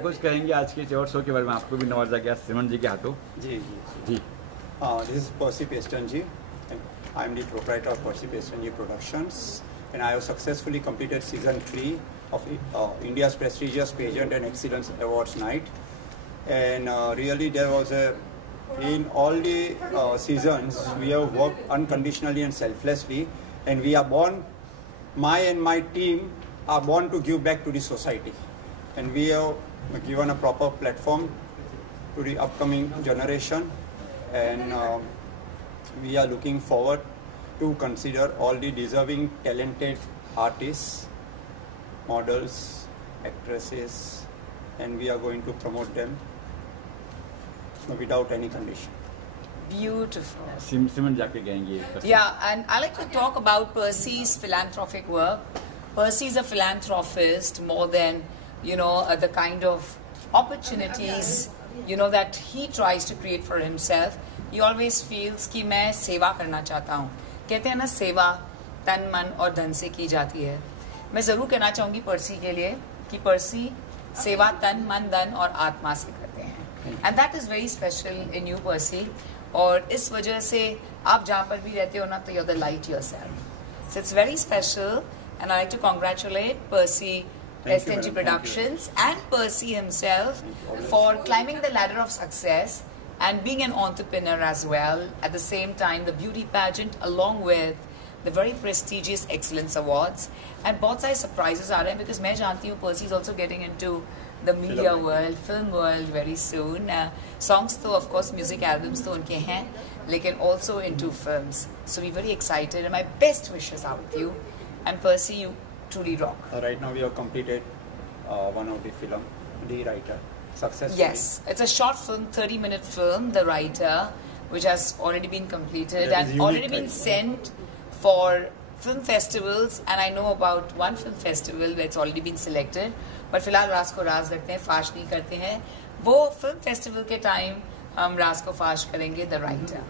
कुछ कहेंगे आज के और शो के बारे में? आपको भी नवाजा गया सिमरन जी के हाथों। जी जी This is Percy Pestanji. I am the proprietor of Percy Pestanji Productions, and I have successfully completed season 3 of India's prestigious Pageant and Excellence Awards night. And really, there was in all the seasons we have worked unconditionally and selflessly, and we are born. My team are born to give back to the society, and we have given a proper platform to the upcoming generation, and we are looking forward to consider all the deserving talented artists, models, actresses, and we are going to promote them without any condition. Beautiful. सिमरन जाके गएंगे। Yeah, and I like to talk about Percy's philanthropic work. Percy is a philanthropist more than, the kind of opportunities, that he tries to create for himself. He always feels कि मैं सेवा करना चाहता हूँ। कहते हैं ना, सेवा तन मन और धन से की जाती है। मैं ज़रूर कहना चाहूँगी पर्सी के लिए कि पर्सी सेवा तन मन धन और आत्मा से करते हैं। And that is very special in you, Percy. और इस वजह से आप जहाँ पर भी रहते हो ना, तो you're the light yourself. So it's very special, and I like to congratulate Percy Pestanji Productions and Percy himself for climbing the ladder of success and being an entrepreneur as well. At the same time, the beauty pageant along with the very prestigious Excellence Awards. And बहुत सारे surprises आ रहे हैं because मैं जानती हूँ Percy is also getting into the media world, film world very soon. Songs तो of course music albums तो उनके हैं, लेकिन also into films. So we're very excited, and my best wishes are with you. And Percy, you truly rock. Right now we have completed one of the film, The Writer, successfully. Yes, it's a short film, 30-minute film, The Writer, which has already been completed and already been sent for film festivals. And I know about one film festival where it's already been selected. But फिलहाल राज को राज रखते हैं, फाश नहीं करते हैं। वो film festival के time हम राज को फाश करेंगे, The Writer.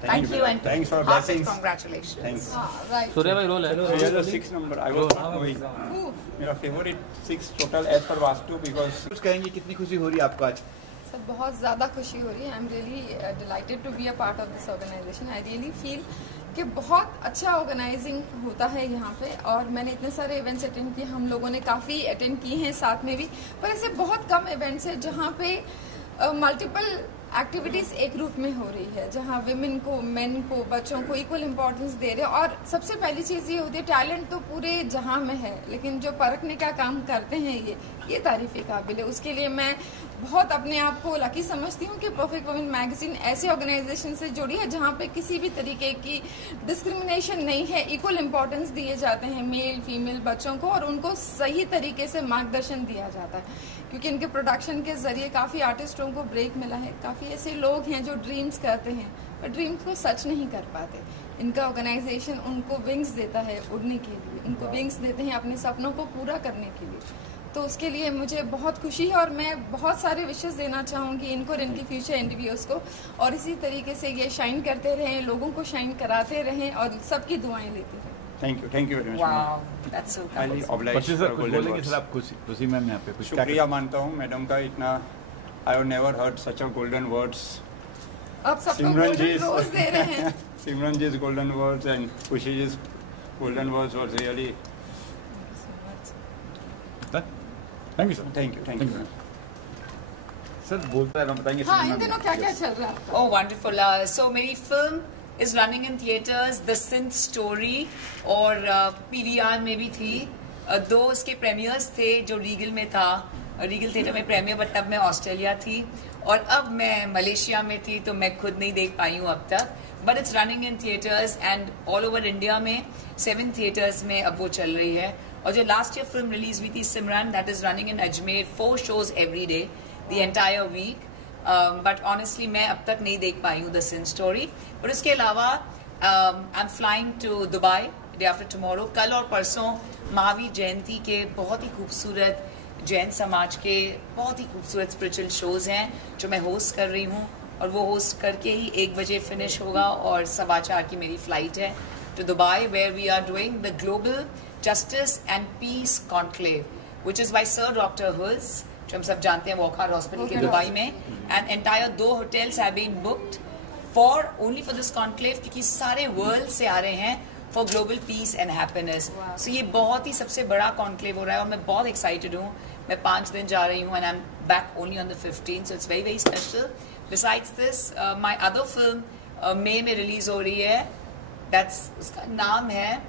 Thank you and thanks for blessings. Congratulations. Thanks. Right. सूर्य भाई रोल है। Here's the 6 number. I was not going. मेरा favorite 6 total as per Vastu because. कुछ कहेंगे, कितनी खुशी हो रही है आपको आज? सर बहुत ज़्यादा खुशी हो रही है। I am really delighted to be a part of this organisation. I really feel कि बहुत अच्छा ऑर्गेनाइजिंग होता है यहाँ पे, और मैंने इतने सारे इवेंट्स अटेंड किए, हम लोगों ने काफ़ी अटेंड किए हैं साथ में भी, पर ऐसे बहुत कम इवेंट्स हैं जहाँ पे मल्टीपल एक्टिविटीज़ एक रूप में हो रही है, जहाँ विमेन को, मेन को, बच्चों को इक्वल इम्पोर्टेंस दे रहे हैं। और सबसे पहली चीज़ ये होती है, टैलेंट तो पूरे जहाँ में है, लेकिन जो परखने का काम करते हैं ये तारीफ़ के काबिल है। उसके लिए मैं बहुत अपने आप को लकी समझती हूँ कि परफेक्ट वुमेन मैगजीन ऐसे ऑर्गेनाइजेशन से जुड़ी है जहाँ पे किसी भी तरीके की डिस्क्रिमिनेशन नहीं है, इक्वल इम्पोर्टेंस दिए जाते हैं मेल फीमेल बच्चों को, और उनको सही तरीके से मार्गदर्शन दिया जाता है। क्योंकि इनके प्रोडक्शन के जरिए काफ़ी आर्टिस्टों को ब्रेक मिला है, काफ़ी ऐसे लोग हैं जो ड्रीम्स करते हैं पर ड्रीम्स को सच नहीं कर पाते। इनका ऑर्गेनाइजेशन उनको विंग्स देता है उड़ने के लिए, उनको विंग्स देते हैं अपने सपनों को पूरा करने के लिए। तो उसके लिए मुझे बहुत खुशी है, और मैं बहुत सारे विशेष देना चाहूँगी इनको और इनकी फ्यूचर इंटरव्यूज़ को, और इसी तरीके से ये शाइन करते रहें, लोगों को शाइन कराते रहें और सबकी दुआएं लेते रहें। Thank you very much. Wow, that's so Highly cool. obliged for golden words. Sir आप खुशी मैम यहाँ पे कुछ शुक्रिया मानता हूँ मैडम का, इतना I have never heard such a golden words. अब सबको golden rose दे रहे हैं। Simran ji's golden words and Khushi ji's golden words was really. Thank you sir. Thank you. Sir बोलता है, बताएंगे। हाँ, इन दिनों क्या क्या चल रहा है? Oh, wonderful. So मेरी film is running in theaters, The Synth Story, और PVR में भी थी। दो उसके प्रीमियर्स थे, जो रीगल में था, रीगल थिएटर में प्रीमियर, बट तब मैं ऑस्ट्रेलिया थी और अब मैं मलेशिया में थी, तो मैं खुद नहीं देख पाई हूँ अब तक। But it's running in theatres and all over India में 7 थिएटर्स में अब वो चल रही है। और जो लास्ट ईयर फिल्म रिलीज हुई थी Simran, that is running in Ajmer, 4 shows every day the entire week. But honestly मैं अब तक नहीं देख पाई हूँ द सिंथ स्टोरी। और उसके अलावा I am flying to Dubai day after tomorrow. कल और परसों महावीर जयंती के बहुत ही खूबसूरत, जैन समाज के बहुत ही खूबसूरत स्पिरिचुअल शोज़ हैं जो मैं होस्ट कर रही हूँ, और वो होस्ट करके ही 1 बजे फिनिश होगा और 4:15 की मेरी फ़्लाइट है to Dubai, where we are doing the global justice and peace conclave, which is by Sir Dr. Huz, जो हम सब जानते हैं वॉकहार्ट हॉस्पिटल के दुबई में, and entire 2 hotels have been booked for only for this conclave, क्योंकि सारे world से आ रहे हैं for global peace and happiness. So ये बहुत ही सबसे बड़ा कॉन्क्लेव हो रहा है और मैं बहुत एक्साइटेड हूँ। मैं 5 दिन जा रही हूँ and I am back only on the 15th, so it's very very special. Besides this my other film मई में रिलीज हो रही है, दैट्स उसका नाम है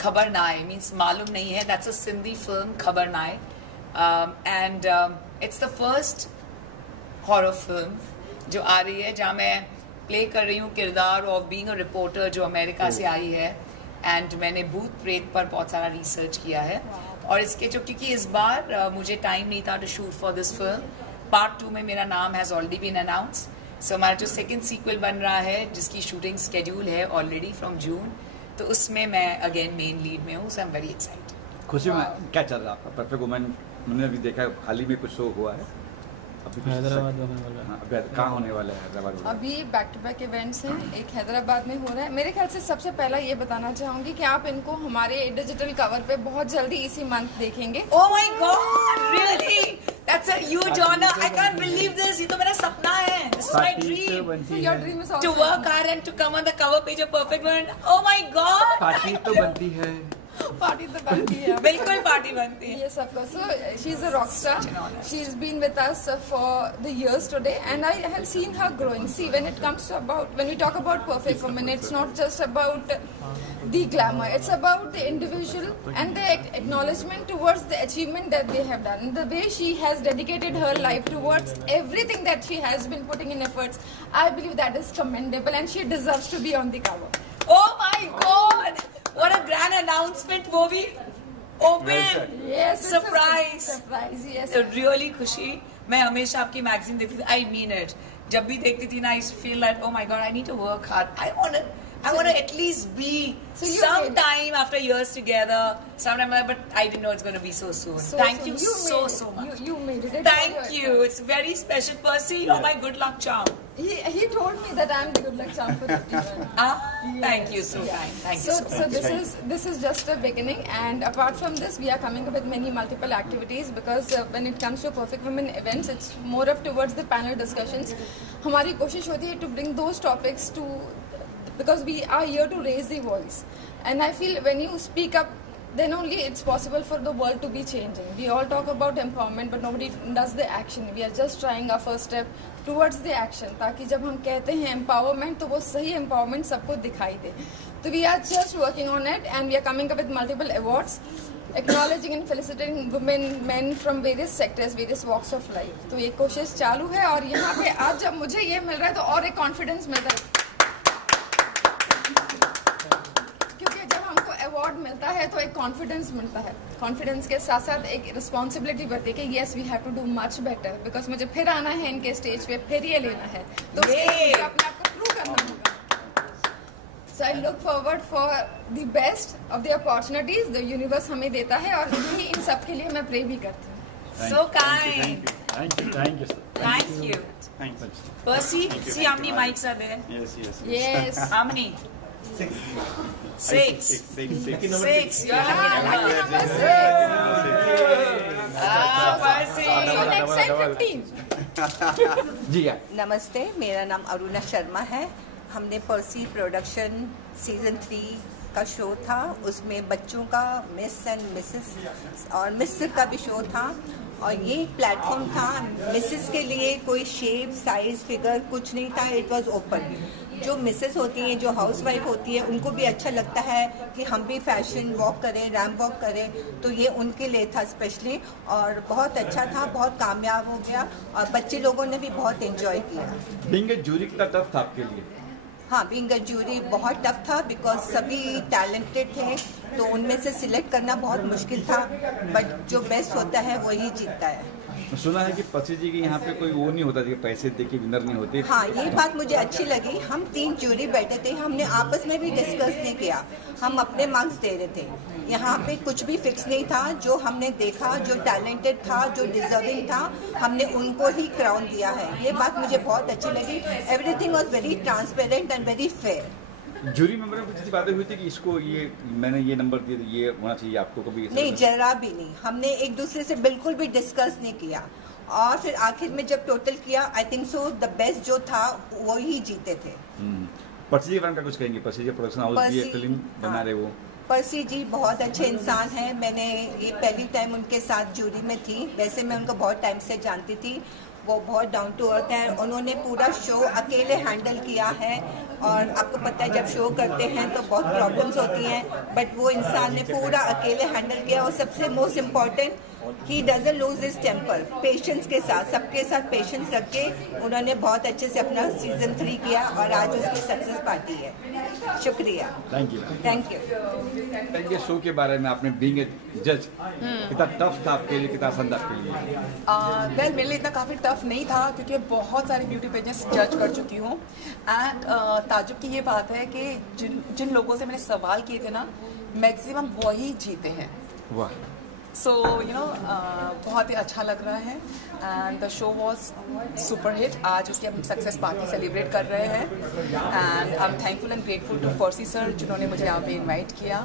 खबर नाय, मीन्स मालूम नहीं है, दैट्स अ सिंधी फिल्म खबर नाय, and it's the first horror film जो आ रही है जहाँ मैं प्ले कर रही हूँ किरदार ऑफ बीइंग अ रिपोर्टर जो अमेरिका से आई है, एंड मैंने भूत प्रेत पर बहुत सारा रिसर्च किया है। और इसके जो क्योंकि इस बार मुझे टाइम नहीं था to shoot for this film, part 2 में मेरा नाम has already been announce, so हमारा जो सेकंड सीक्वल बन रहा है जिसकी शूटिंग स्केड्यूल है ऑलरेडी फ्रॉम जून, तो उसमें मैं अगेन मेन लीड में हूँ, so I am very excited. खुशी में क्या चल रहा है आपका परफेक्ट वुमन? मैंने अभी देखा हाल ही में कुछ शो हुआ है, हैदराबाद में होने वाला है। अभी कहाँ होने वाला है? हैदराबाद में अभी बैक टू बैक इवेंट्स हैं, एक हैदराबाद में हो रहा है। मेरे ख्याल से सबसे पहला ये बताना चाहूंगी कि आप इनको हमारे डिजिटल कवर पे बहुत जल्दी इसी मंथ देखेंगे। Oh my God, really? That's a huge honor. I can't believe this. ये तो मेरा सपना है. This is my dream. Your dream is To also work hard and to come on the cover page of Perfect Woman. Oh my God. Party तो बनती है, party तो बनती है, बिल्कुल पार्टी बनती है। Yes, of course. So she is a rock star. She's been with us for the years today, and I have seen her growing. See, when it comes to when we talk about Perfect Woman, it's not just about the glamour. It's about the individual and the acknowledgement towards the achievement that they have done. The way she has dedicated her life towards everything that she has been putting in efforts, I believe that is commendable, and she deserves to be on the cover. Oh my God. What a grand announcement, वो भी open. Yes, surprise. Surprise, yes. Really खुशी। मैं हमेशा आपकी magazine देखती थी, I mean it. जब भी देखती थी ना, I feel like oh my God, I need to work hard. I want to at least be sometime after years together. Sometime, but I didn't know it's going to be so soon. Thank you so much. You made it. Thank you. It's very special. Percy, you're my good luck charm. He told me that I'm the good luck charm for this event. Thank you so kind. Thank you so much. So this is just a beginning, and apart from this, we are coming up with many multiple activities because when it comes to Perfect Women events, it's more of towards the panel discussions. हमारी कोशिश होती है to bring those topics to, because we are here to raise the voice, and I feel when you speak up, then only it's possible for the world to be changing. We all talk about empowerment, but nobody does the action. We are just trying our first step towards the action, ताकि जब हम कहते हैं empowerment तो वो सही empowerment सबको दिखाई दे। तो we are just working on it, and we are coming up with multiple awards, acknowledging and felicitating women, men from various sectors, various walks of life. तो ये कोशिश चालू है, और यहाँ पे आज जब मुझे ये मिल रहा है तो और एक confidence मिलता है, क्योंकि जब हमको अवार्ड मिलता है तो एक कॉन्फिडेंस मिलता है। कॉन्फिडेंस के साथ साथ एक रिस्पॉन्सिबिलिटी बढ़ती है कि yes we have to do much better, because मुझे फिर आना है इनके स्टेज पे, फिर ये लेना है, तो उसके लिए मुझे अपने आप को प्रूव करना होगा। So I look forward for the best of the opportunities the universe हमें देता है, और यही इन सब के लिए मैं प्रे भी करती हूँ। So kind. Thank you, sir. Thank you. Percy, see how many mics are there? Yes. How many? 6. 6. You're lucky number 6. Percy. So next time 15. जी हाँ। नमस्ते, मेरा नाम अरुणा शर्मा है। हमने पर्सी प्रोडक्शन सीजन 3 का शो था, उसमें बच्चों का मिस एंड मिसेस और मिस्टर का भी शो था, और ये एक प्लेटफॉर्म था मिसेस के लिए। कोई शेप, साइज, फिगर कुछ नहीं था, इट वाज ओपन। जो मिसेस होती हैं, जो हाउसवाइफ होती है, उनको भी अच्छा लगता है कि हम भी फैशन वॉक करें, रैम्प वॉक करें, तो ये उनके लिए था स्पेशली, और बहुत अच्छा था, बहुत कामयाब हो गया, और बच्चे लोगों ने भी बहुत एंजॉय किया। बीइंग ए जूरी कितना टफ था आपके लिए? हाँ, बीइंग अ जूरी बहुत टफ था, बिकॉज सभी टैलेंटेड थे, तो उनमें से सिलेक्ट करना बहुत मुश्किल था, बट जो बेस्ट होता है वही जीतता है। सुना है कि पर्सी जी के यहाँ पे कोई वो नहीं होता कि पैसे दे के विनर नहीं होते। हाँ, ये बात मुझे अच्छी लगी। हम 3 जूरी बैठे थे, हमने आपस में भी डिस्कस नहीं किया, हम अपने मार्क्स दे रहे थे। यहाँ पे कुछ भी फिक्स नहीं था, जो हमने देखा, जो टैलेंटेड था, जो डिजर्विंग था, हमने उनको ही क्राउन दिया है। ये बात मुझे बहुत अच्छी लगी। Everything was very transparent and very fair. Jury member में कुछ ऐसी बातें हुई थी कि इसको ये मैंने ये नंबर दिया, ये होना चाहिए आपको, कभी नहीं, जरा भी नहीं। हमने एक दूसरे से बिल्कुल भी डिस्कस नहीं किया, और फिर आखिर में जब टोटल किया, I think so the best जो था वो ही जीते थे। पर्सी जी का कुछ कहेंगे? पर्सी जी प्रोडक्शन हाउस भी फिल्म बना रहे वो। पर्सी जी बहुत अच्छे इंसान हैं। मैंने ये पहली टाइम उनके साथ जूरी में थी। वैसे मैं उनको बहुत टाइम से जानती थी। वो बहुत डाउन टू अर्थ है। उन्होंने पूरा शो अकेले हैंडल किया है, और आपको पता है जब शो करते हैं तो बहुत प्रॉब्लम्स होती हैं, बट वो इंसान ने पूरा अकेले हैंडल किया। और सबसे most important, he doesn't lose his temper. Patience के साथ, सबके साथ पेशेंस रख के उन्होंने बहुत अच्छे से अपना सीजन 3 किया, और आज उसकी सक्सेस पार्टी है। शुक्रिया। Thank you. Thank you. ये शो के बारे में आपने बीइंग ए जज, कितना टफ था आपके लिए, कितना आसान था आपके लिए? वेल, मेरे लिए इतना काफ़ी टफ नहीं था, क्योंकि बहुत सारे ब्यूटी पेजेस जज कर चुकी हूँ। एंड ताजुब की ये बात है कि जिन लोगों से मैंने सवाल किए थे ना, मैक्सिमम वही जीते हैं। वाह। सो बहुत ही अच्छा लग रहा है, and the show was super hit. आज उसकी हम सक्सेस पार्टी सेलिब्रेट कर रहे हैं, and I am thankful and grateful to Percy sir, जिन्होंने मुझे यहाँ पे इनवाइट किया।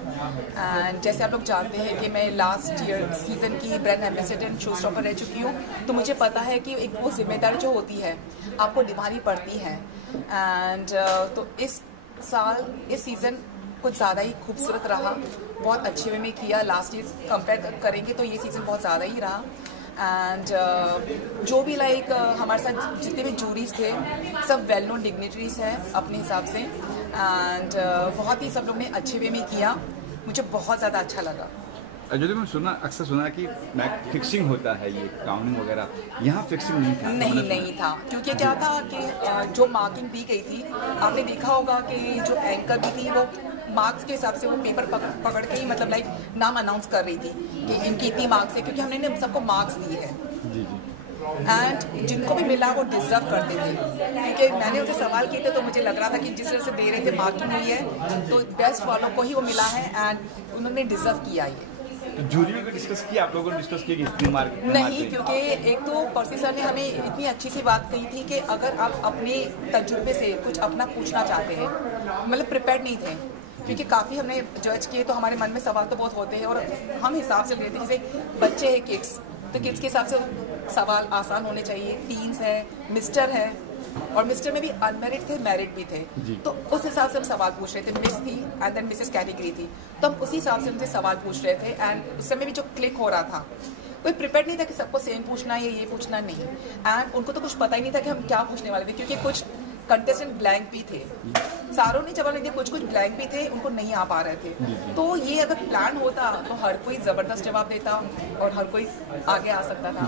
एंड जैसे आप लोग जानते हैं कि मैं लास्ट ईयर सीजन की brand ambassador and show stopper रह चुकी हूँ, तो मुझे पता है कि एक वो जिम्मेदारी जो होती है आपको निभानी पड़ती है। एंड तो इस सीज़न कुछ ज़्यादा ही खूबसूरत रहा, बहुत अच्छे वे में किया। लास्ट ईयर कंपेयर करेंगे तो ये सीज़न बहुत ज़्यादा ही रहा। एंड जो भी हमारे साथ जितने भी जूरीज थे, सब वेल नोन डिग्निटरीज हैं अपने हिसाब से, एंड बहुत ही सब लोग ने अच्छे वे में किया। मुझे बहुत ज़्यादा अच्छा लगा। जो मैं अक्सर सुना कि फिक्सिंग होता है, ये काउंटिंग वगैरह, यहाँ फिक्सिंग नहीं था। नहीं था, क्योंकि क्या था कि जो मार्किंग दी गई थी, आपने देखा होगा कि जो एंकर भी थी वो मार्क्स के हिसाब से वो पेपर पकड़ के ही मतलब नाम अनाउंस कर रही थी कि इनकी इतनी मार्क्स है, क्योंकि हमने सबको मार्क्स दिए हैं। जी जी। एंड जिनको भी मिला वो डिजर्व करते थे, क्योंकि मैंने उनसे सवाल किए थे तो मुझे लग रहा था कि जिस तरह से दे रहे थे, मार्किंग हुई है तो बेस्ट वालों को ही वो मिला है, एंड उन्होंने डिजर्व किया ये। तो जूरी में डिस्कस किया, आप लोगों ने डिस्कस किया कि इतनी मार्क नहीं, क्योंकि एक तो पर्सी सर ने हमें इतनी अच्छी सी बात कही थी कि अगर आप अपने तजुर्बे से कुछ अपना पूछना चाहते हैं, मतलब प्रिपेयर्ड नहीं थे, क्योंकि काफ़ी हमने जज किए तो हमारे मन में सवाल तो बहुत होते हैं, और हम हिसाब से लेते हैं जैसे बच्चे हैं किड्स, तो किड्स के हिसाब से सवाल आसान होने चाहिए। टीन्स है, मिस्टर है, और मिस्टर में भी अनमेरिड थे, मैरिड भी थे, तो उस हिसाब से हम सवाल पूछ रहे थे। मिस थी एंड देन मिसेस कैटेगरी थी, तो हम उसी हिसाब से उनसे सवाल पूछ रहे थे। एंड उस समय भी जो क्लिक हो रहा था, कोई प्रिपेयर नहीं था कि सबको सेम पूछना है, ये पूछना नहीं। एंड उनको तो कुछ पता ही नहीं था कि हम क्या पूछने वाले थे, क्योंकि कुछ कंटेस्टेंट ब्लैंक भी थे, सारों ने जवाब नहीं दिया, कुछ ब्लैंक भी थे, उनको नहीं आ पा रहे थे। तो ये अगर प्लान होता तो हर कोई जबरदस्त जवाब देता और हर कोई आगे आ सकता था,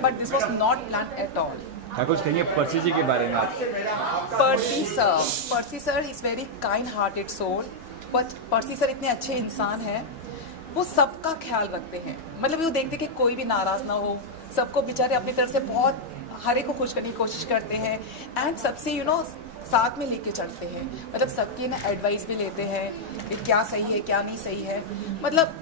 but this was not plan at all. कुछ कहिए पर्सी जी के बारे में आप? Percy sir is very kind hearted soul, but Percy sir इतने अच्छे इंसान हैं, वो सबका ख्याल रखते हैं। मतलब वो देखते कि कोई भी नाराज ना हो, सबको बेचारे अपनी तरफ से बहुत हर एक को खुश करने की कोशिश करते हैं, एंड सबसे साथ में लेके चलते हैं। मतलब सबकी ना एडवाइस भी लेते हैं कि क्या सही है क्या नहीं सही है, मतलब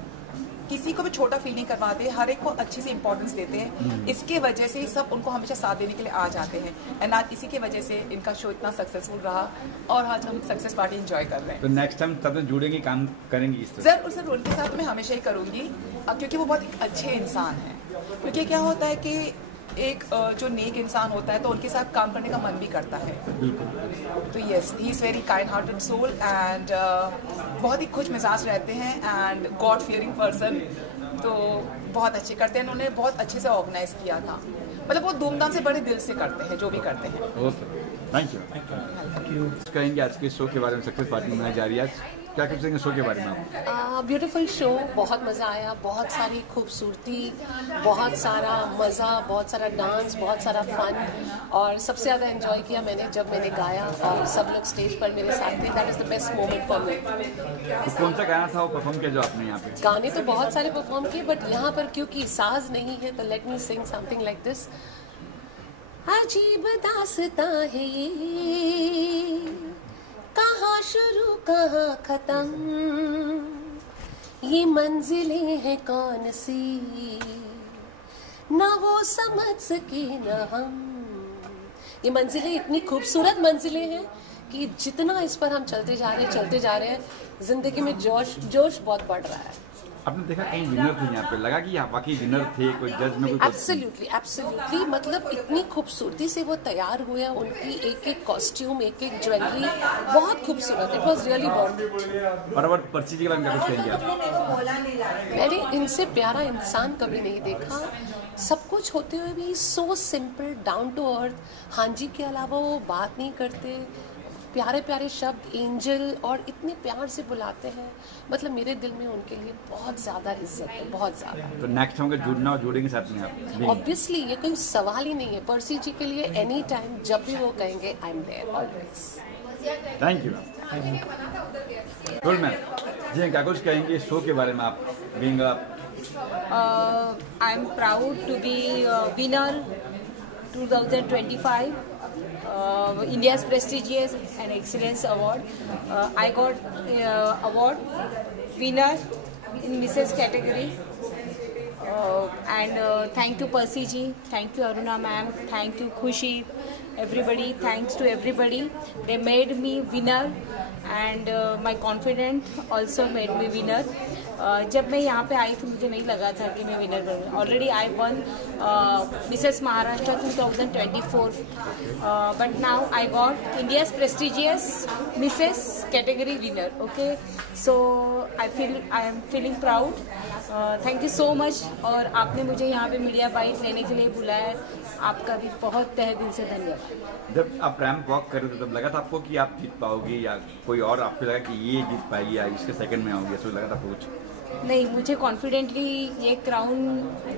किसी को भी छोटा फील नहीं करवाते, हर एक को अच्छी से इम्पोर्टेंस देते हैं। इसके वजह से सब उनको हमेशा साथ देने के लिए आ जाते हैं, एंड आज इसी की वजह से इनका शो इतना सक्सेसफुल रहा, और आज हम सक्सेस पार्टी एंजॉय कर रहे हैं। तो नेक्स्ट टाइम तब जुड़ेंगे, काम करेंगे इस तरह? सर उनके साथ मैं हमेशा ही करूँगी, क्योंकि वो बहुत अच्छे इंसान हैं। क्योंकि क्या होता है कि एक जो नेक इंसान होता है तो उनके साथ काम करने का मन भी करता है। तो yes, he is very kind hearted soul, and बहुत ही खुश मिजाज रहते हैं, एंड गॉड फियरिंग पर्सन, तो बहुत अच्छे करते हैं। उन्होंने बहुत अच्छे से ऑर्गेनाइज किया था, मतलब बहुत धूमधाम से बड़े दिल से करते हैं जो भी करते हैं। Thank you. कहेंगे आज के शो के बारे में, सक्सेस पार्टी मनाई जा रही है, क्या कह सकेंगे शो के बारे में आप? ब्यूटीफुल शो, बहुत मज़ा आया, बहुत सारी खूबसूरती, बहुत सारा मज़ा, बहुत सारा डांस, बहुत सारा फन, और सबसे ज़्यादा एंजॉय किया मैंने जब मैंने गाया और सब लोग स्टेज पर मेरे साथ थे। That is the best moment for me. तो कौन सा गाना था वो परफॉर्म किया जो आपने यहाँ पे? गाने तो बहुत सारे परफॉर्म किए, बट यहाँ पर क्योंकि साज नहीं है तो let me Singh something like this. अजीब दास्तां है ये, कहाँ शुरू कहाँ खत्म, ये मंजिलें हैं कौन सी, ना वो समझ सके ना हम। ये मंजिलें इतनी खूबसूरत मंजिलें हैं कि जितना इस पर हम चलते जा रहे हैं, जिंदगी में जोश बहुत बढ़ रहा है। आपने देखा कई विनर थे यहाँ पे, लगा कि यहाँ बाकी विनर थे, कोई जज में कोई एब्सोल्युटली मतलब इतनी खूबसूरती से वो तैयार हुए, उनकी एक एक कॉस्ट्यूम, एक एक ज्वेलरी बहुत खूबसूरत, इट वाज रियली बॉन्ड। बराबर पर्ची जी के बारे में क्या कुछ कहेंगे आप? मैंने इनसे प्यारा इंसान कभी नहीं देखा, सब कुछ होते हुए भी so simple, down to earth. हाँ जी के अलावा वो बात नहीं करते, प्यारे प्यारे शब्द एंजल, और इतने प्यार से बुलाते हैं, मतलब मेरे दिल में उनके लिए बहुत ज़्यादा इज्जत है, बहुत ज़्यादा। तो नेक्स्ट होंगे जुड़ना और जुड़ेंगे साथ में आप? ऑब्वियसली ये कोई सवाल ही नहीं है। पर्सी जी के लिए एनी टाइम जब भी वो कहेंगे, I am there always. Thank you ma'am. जी क्या कुछ कहेंगे शो के बारे में आप? Being I am proud to be winner 2025 India's prestigious and excellence award. I got award winner in Mrs. category. And thank you Percy ji, thank you Aruna ma'am, thank you Khushi, everybody, thanks to everybody. They made me winner and my confidence also made me winner. जब मैं यहाँ पे आई थी मुझे नहीं लगा था कि मैं विनर करूँगी। Already I one Mrs Maharashtra 2024 but now I got India's prestigious Mrs category winner. Okay, so I am feeling proud. Thank you so much. और आपने मुझे यहाँ पे मीडिया बाइट लेने के लिए बुलाया है, आपका भी बहुत तहे दिल से धन्यवाद। जब आप रैंप वॉक कर रहे थे तब लगा था आपको कि आप जीत पाओगे, या कोई और आपको लगा कि ये जीत पाएगी या इसके सेकंड में आओगे, ऐसा लगा था आपको कुछ? नहीं, मुझे कॉन्फिडेंटली ये क्राउन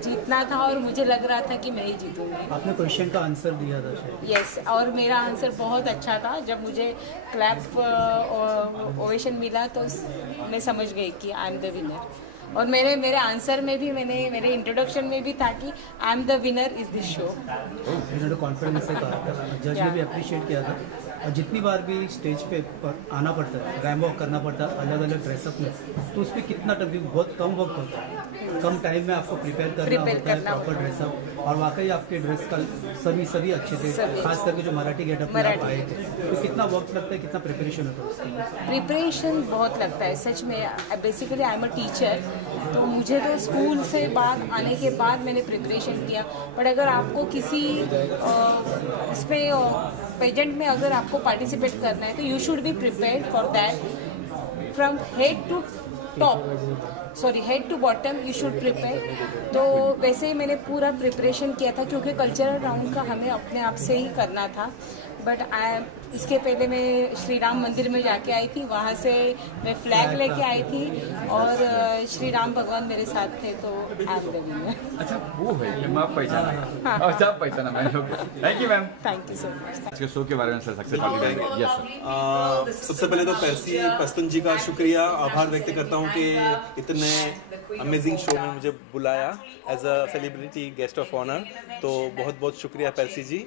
जीतना था और मुझे लग रहा था कि मैं ही जीतूंगी। आपने क्वेश्चन का आंसर दिया था शायद। यस, और मेरा आंसर बहुत अच्छा था। जब मुझे क्लैप ओवेशन मिला तो मैं समझ गई कि आई एम द विनर। और मेरे आंसर में भी मेरे इंट्रोडक्शन में भी था कि I am the winner is this show. इन्होंने कॉन्फिडेंस से कहा था, जज ने भी अप्रिशिएट किया था। और जितनी बार भी स्टेज पे आना पड़ता है, रैंप वॉक करना पड़ता है अलग अलग ड्रेसअप में, तो उस पर कितना टाइम, बहुत कम वक्त होता है, कम टाइम में आपको प्रिपेयर करना होता है प्रॉपर ड्रेसअप। और वाकई आपके ड्रेस का सभी अच्छे थे, खास करके जो मराठी गेटअप में आप आए थे। तो कितना वक्त लगता है, कितना प्रिपरेशन होता है उसके? प्रिपरेशन बहुत लगता है सच में। Basically I am a teacher, तो मुझे तो स्कूल से बाद आने के बाद मैंने प्रिपरेशन किया। बट अगर आपको किसी इसमें पेजेंट में अगर आपको पार्टिसिपेट करना है तो you should be prepared for that from head to top, sorry head to bottom you should prepare. तो वैसे ही मैंने पूरा प्रिपरेशन किया था, क्योंकि कल्चरल राउंड का हमें अपने आप से ही करना था। बट इसके पहले मैं श्री राम मंदिर में जाके आई थी, वहाँ से मैं फ्लैग लेके आई थी और श्री राम भगवान मेरे साथ थे, तो आई एम द विनर। अच्छा वो है, मैं पहचाना। अच्छा पहचाना मैंने। Thank you ma'am. Thank you so much. आज के शो के बारे में सर सबसे पहले करेंगे। Yes sir. सबसे पहले तो पर्सी पस्तून जी का शुक्रिया, आभार व्यक्त करता हूँ कि इतने अमेजिंग शो में मुझे बुलाया as a celebrity guest of honour. तो बहुत बहुत शुक्रिया पर्सी जी।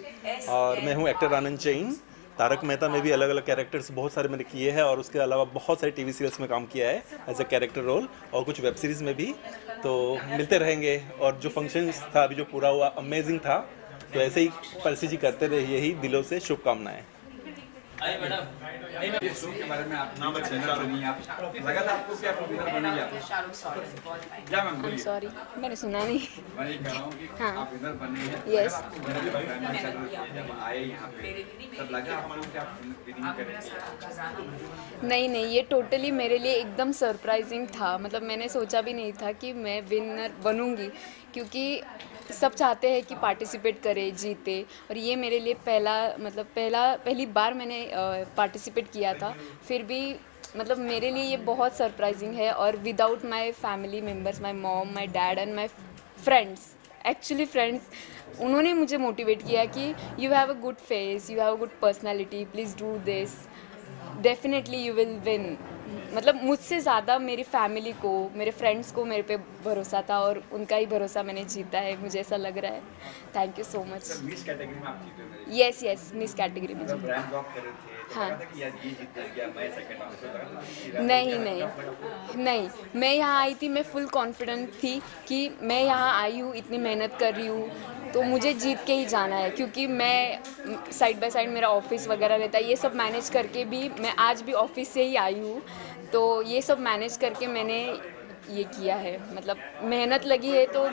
और मैं हूँ एक्टर आनंद जैन। तारक मेहता में भी अलग अलग कैरेक्टर्स बहुत सारे मैंने किए हैं, और उसके अलावा बहुत सारे टीवी सीरियल्स में काम किया है एज अ कैरेक्टर रोल, और कुछ वेब सीरीज़ में भी। तो मिलते रहेंगे। और जो फंक्शन था अभी जो पूरा हुआ अमेजिंग था, तो ऐसे ही पर्सी जी करते रहिए ही, दिलों से शुभकामनाएं। शो के बारे में आप नाम लगा था आपको कि आप विनर बनेंगे आप? क्या मैम बोलिए। सॉरी मैंने सुना नहीं। मैं ये कह रहा हूँ कि हाँ। आप विनर बने हैं। यस। जब आए यहाँ पे तब लगा आपको कि आप विनिंग करेंगे? नहीं, ये टोटली मेरे लिए एकदम सरप्राइजिंग था। मतलब मैंने सोचा भी नहीं था कि मैं विनर बनूंगी, क्योंकि सब चाहते हैं कि पार्टिसिपेट करे, जीते। और ये मेरे लिए पहली बार मैंने पार्टिसिपेट किया था। फिर भी मतलब मेरे लिए ये बहुत सरप्राइजिंग है। और without my family members, my mom, my dad and my friends, actually friends, उन्होंने मुझे मोटिवेट किया कि you have a good face, you have a good personality, please do this, definitely you will win. मतलब मुझसे ज़्यादा मेरी family को, मेरे फ्रेंड्स को मेरे पे भरोसा था, और उनका ही भरोसा मैंने जीता है, मुझे ऐसा लग रहा है। Thank you so much. Miss category में आप जीते थे? यस, मिस कैटेगरी में जीते। रैंप वॉक कर रहे थे, हाँ। लगा था कि यार ये जीत गया, मैं सेकंड आऊँ। नहीं, मैं यहाँ आई थी, मैं फुल कॉन्फिडेंट थी कि मैं यहाँ आई हूँ, इतनी मेहनत कर रही हूँ, तो मुझे जीत के ही जाना है, क्योंकि मैं साइड बाय साइड मेरा ऑफिस वगैरह रहता है, ये सब मैनेज करके भी मैं आज भी ऑफिस से ही आई हूँ, तो ये सब मैनेज करके मैंने ये किया है, मतलब मेहनत लगी है, तो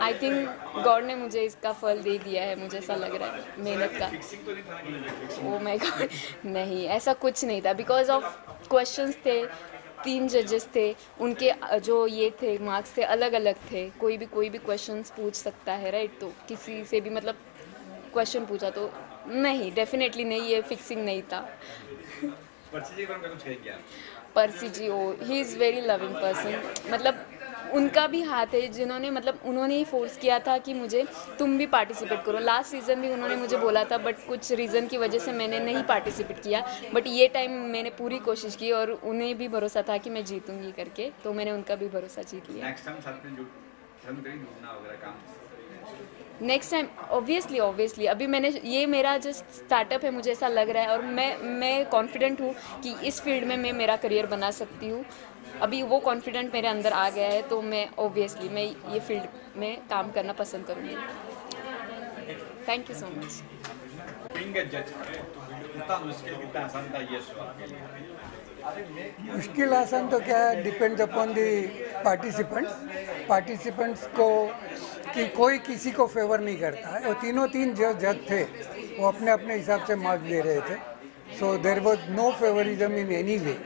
आई थिंक गॉड ने मुझे इसका फल दे दिया है, मुझे ऐसा लग रहा है मेहनत का। ओ माय गॉड, नहीं ऐसा कुछ नहीं था, बिकॉज ऑफ क्वेश्चंस थे, 3 जजेस थे, उनके जो ये थे मार्क्स थे अलग अलग थे, कोई भी क्वेश्चंस पूछ सकता है, राइट, तो किसी से भी मतलब क्वेश्चन पूछा तो नहीं, डेफिनेटली नहीं, ये फिक्सिंग नहीं था। Percy ji, oh he is very loving person, मतलब उनका भी हाथ है, जिन्होंने मतलब उन्होंने ही फोर्स किया था कि मुझे तुम भी पार्टिसिपेट करो। लास्ट सीज़न भी उन्होंने मुझे बोला था, बट कुछ रीज़न की वजह से मैंने नहीं पार्टिसिपेट किया, बट ये टाइम मैंने पूरी कोशिश की और उन्हें भी भरोसा था कि मैं जीतूंगी करके, तो मैंने उनका भी भरोसा जीत लिया। नेक्स्ट टाइम ऑब्वियसली अभी मैंने ये मेरा जस्ट स्टार्टअप है, मुझे ऐसा लग रहा है, और मैं कॉन्फिडेंट हूँ कि इस फील्ड में मैं मेरा करियर बना सकती हूँ। अभी वो कॉन्फिडेंट मेरे अंदर आ गया है, तो मैं ऑब्वियसली मैं ये फील्ड में काम करना पसंद करूँगी। Thank you so much. मुश्किल आसान तो क्या है, डिपेंड्स अपॉन दी पार्टिसिपेंट्स को, कि कोई किसी को फेवर नहीं करता है। वो तीन जज थे, वो अपने अपने हिसाब से मार्क्स दे रहे थे, so there was no favouritism in any way.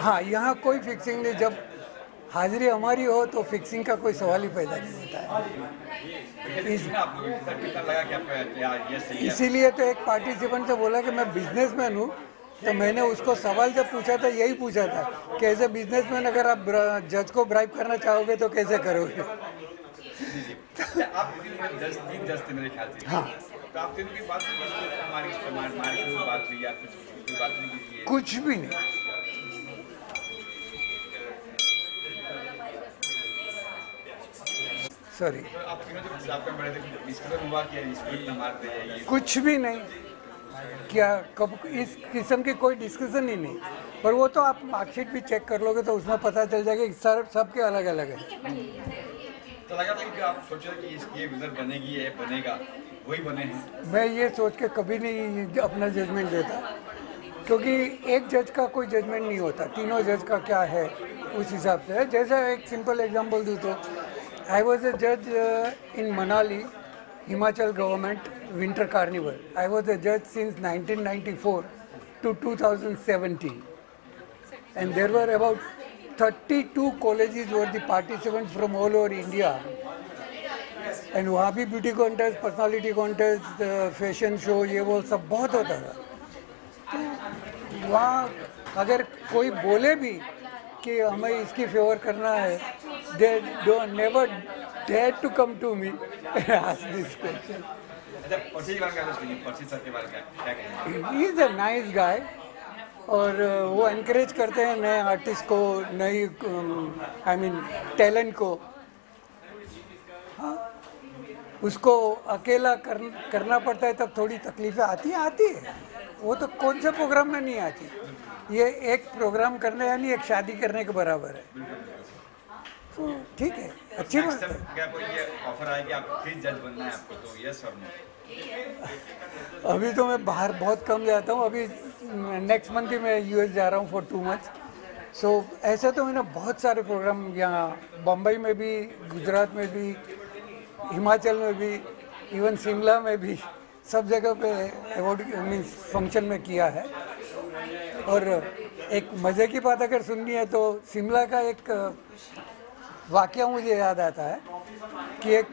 हाँ, यहाँ कोई फिक्सिंग नहीं, जब हाजिरी हमारी हो तो फिक्सिंग का कोई सवाल ही पैदा नहीं होता है। इसीलिए तो एक पार्टिसिपेंट से बोला कि मैं बिजनेसमैन हूँ, तो मैंने उसको सवाल जब पूछा था यही पूछा था कि एज ए बिजनेसमैन अगर आप जज को ब्राइब करना चाहोगे तो कैसे करोगे। हाँ, कुछ भी नहीं। सॉरी, कुछ भी नहीं क्या, कब इस किस्म की कोई डिस्कशन ही नहीं। पर वो तो आप मार्कशीट भी चेक कर लोगे तो उसमें पता चल जाएगा कि सर सबके अलग अलग है। तो लगा था कि आप सोच रहे कि ये विनर बनेगी, ये बनेगा, वही बने हैं। मैं ये सोच के कभी नहीं अपना जजमेंट देता, क्योंकि एक जज का कोई जजमेंट नहीं होता, तीनों जज का क्या है उस हिसाब से है। जैसे एक सिंपल एग्जांपल दूँ तो आई वॉज ए जज इन Manali, Himachal government winter carnival. I was a judge since 1994 to 2017, and there were about 32 colleges were the participants from all over India, and वहाँ भी beauty contest, personality contest, fashion show, ये वो सब बहुत होता था। तो वहाँ अगर कोई बोले भी कि हमें इसकी फेवर करना है, they don't never dare to come to me and ask this question. He is a nice guy, और वो encourage करते हैं नए आर्टिस्ट को, नई टैलेंट को। हाँ, उसको अकेला करना पड़ता है तब थोड़ी तकलीफें आती है। वो तो कौन से प्रोग्राम में नहीं आती। ये एक प्रोग्राम करने यानी एक शादी करने के बराबर है। तो ठीक है, अच्छी बात है। ये ऑफर आया कि आप प्लीज जज बनना है आपको, तो यस और नो? अभी तो मैं बाहर बहुत कम जाता हूँ। अभी नेक्स्ट मंथ ही मैं यूएस जा रहा हूँ फॉर 2 months। सो ऐसे तो मैंने बहुत सारे प्रोग्राम यहाँ बम्बई में भी, गुजरात में भी, हिमाचल में भी, इवन शिमला में भी, सब जगह पे अवार्ड मीन्स फंक्शन में किया है। और एक मज़े की बात अगर सुननी है तो शिमला का एक वाक़या मुझे याद आता है कि एक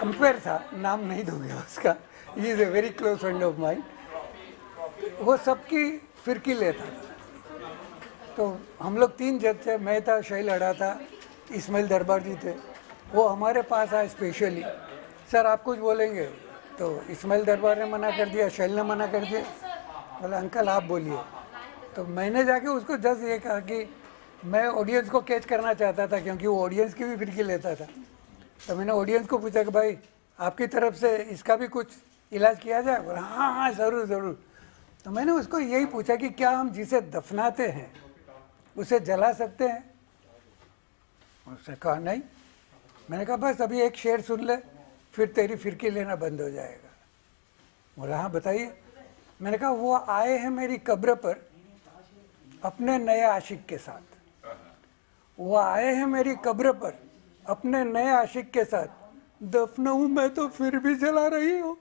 कंपेयर था, नाम नहीं दूंगा उसका, he is a very close friend of mine. वो सबकी फिरकी लेता था। तो हम लोग 3 जज थे, मैं था, शैल अड़ा था, इस्माइल दरबार जी थे। वो हमारे पास आए स्पेशली, सर आप कुछ बोलेंगे? तो इस्माइल दरबार ने मना कर दिया, शैल ने मना कर दिया। बोला अंकल आप बोलिए। तो मैंने जाके उसको जस्ट ये कहा कि मैं ऑडियंस को कैच करना चाहता था, क्योंकि वो ऑडियंस की भी फिरकी लेता था। तो मैंने ऑडियंस को पूछा कि भाई आपकी तरफ से इसका भी कुछ इलाज किया जाए? बोला हाँ हाँ ज़रूर ज़रूर। तो मैंने उसको यही पूछा कि क्या हम जिसे दफनाते हैं उसे जला सकते हैं? उसने कहा नहीं। मैंने कहा बस अभी एक शेर सुन ले, फिर तेरी फिरकी लेना बंद हो जाएगा। बोला हाँ बताइए। मैंने कहा वो आए हैं मेरी कब्र पर अपने नए आशिक के साथ, वो आए हैं मेरी कब्र पर अपने नए आशिक के साथ, दफनाऊं मैं तो फिर भी जला रही हूँ।